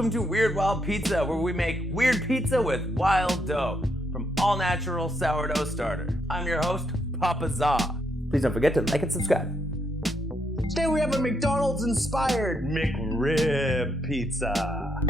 Welcome to Weird Wild Pizza, where we make weird pizza with wild dough from all-natural sourdough starter. I'm your host, Papa Za. Please don't forget to like and subscribe. Today we have a McDonald's-inspired McRib Pizza.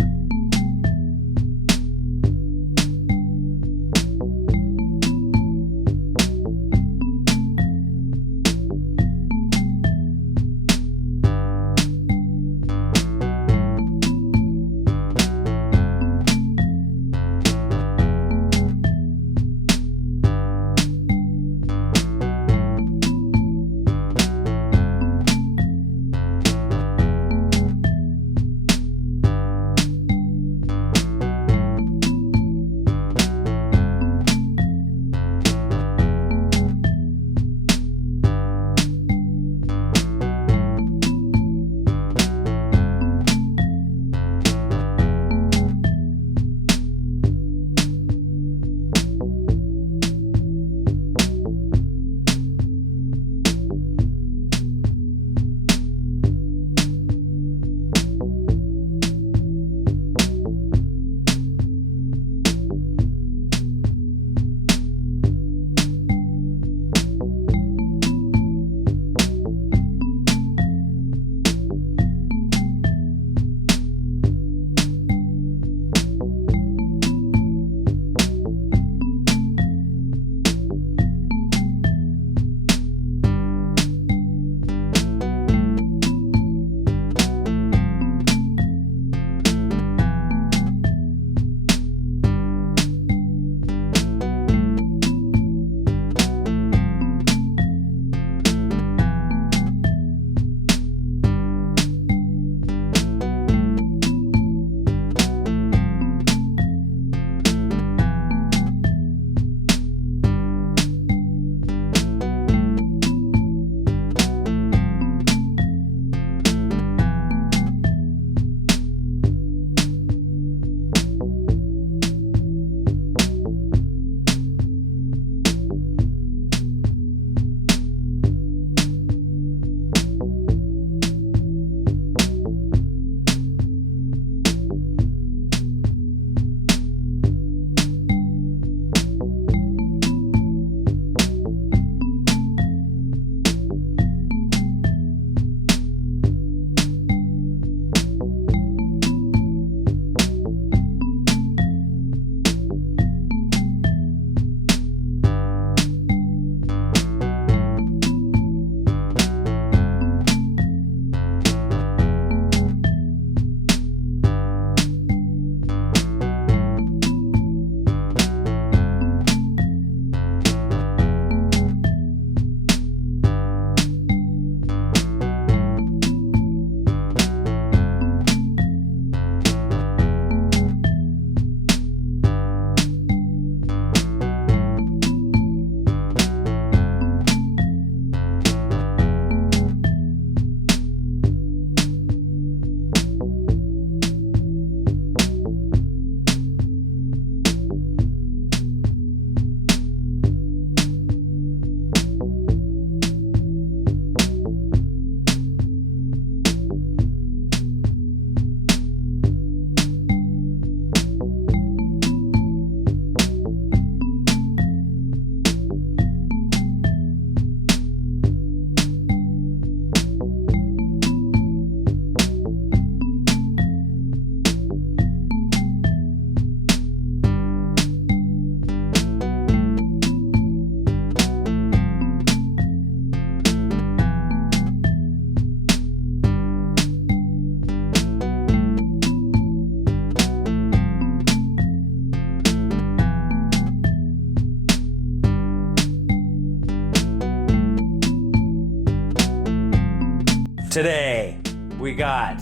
Today, we got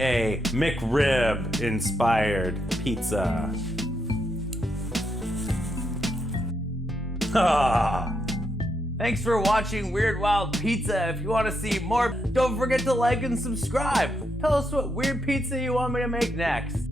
a McRib-inspired pizza. Thanks for watching Weird Wild Pizza. If you want to see more, don't forget to like and subscribe. Tell us what weird pizza you want me to make next.